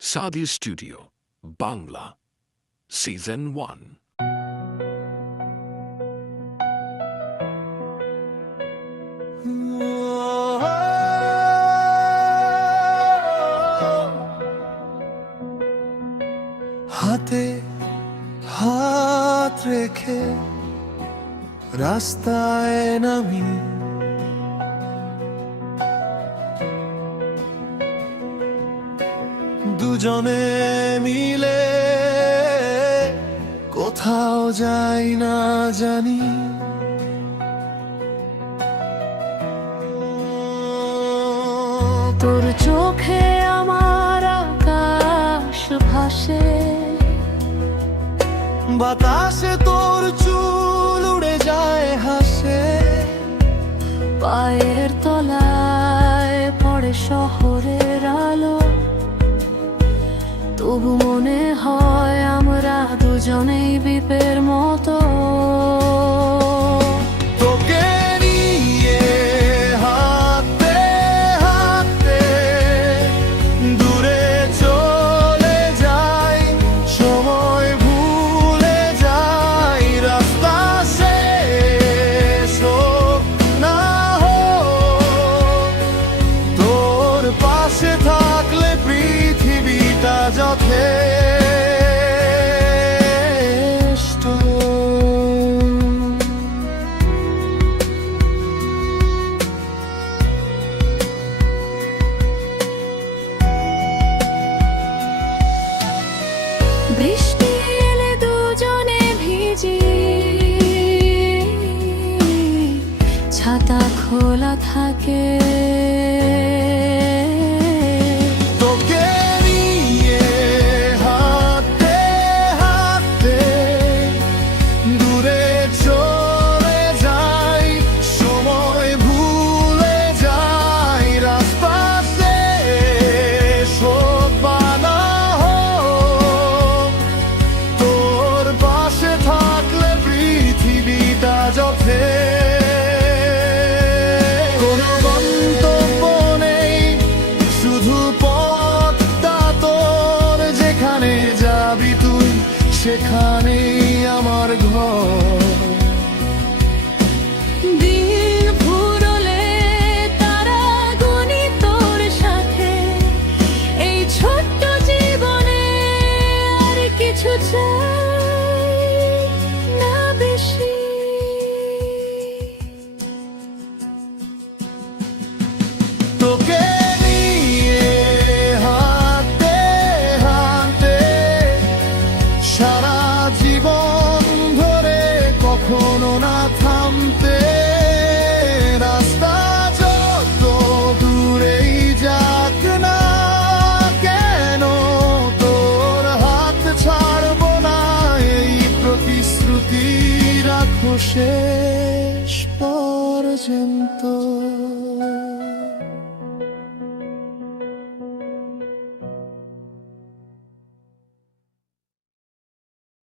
সাদি studio Bangla season 1। হাতে হাত রেখে রাস্তায় নামি, দুজনে মিলে কোথাও যাই না জানি। তোর চোখে আমার আকাশ ভাসে, বাতাসে তোর চুল উড়ে যায় হাসে, পায়ের তলায় পড়ে শহরের আলো, তবু মনে হয় আমরা দুজনেই বিপের মতো। তোকে নিয়ে হাঁটতে হাঁটতে দূরে চলে যাই, সময় ভুলে যাই, রাস্তা শেষ হোক না হোক, তোর পাশে থাকলে পৃথিবীটা যথেষ্ট। বৃষ্টি এলে দুজনে ভিজি, ছাতা খোলা থাকে। তোকে নিয়ে হাঁটতে হাঁটতে দূরে চলে যাই, সময় ভুলে যাই, রাস্তা শেষ হোক বা না হোক, তোর পাশে থাকলে পৃথিবীটা যথেষ্ট। কোনো গন্তব্য নেই, শুধু পথটা তোর, যেখানে যাবি তুই সেখানেই আমার ঘর। দিন ফুরলে তারা গুনি তোর সাথে, এই ছোট্ট জীবনে আর কিছু চাই না বেশি। তোকে নিয়ে হাঁটতে হাঁটতে সারা জীবন ধরে, কখনো না থামতে, রাস্তা যত দূরেই যাক না কেন, তোর হাত ছাড়বো না, এই প্রতিশ্রুতি রাখো শেষ পর্যন্ত।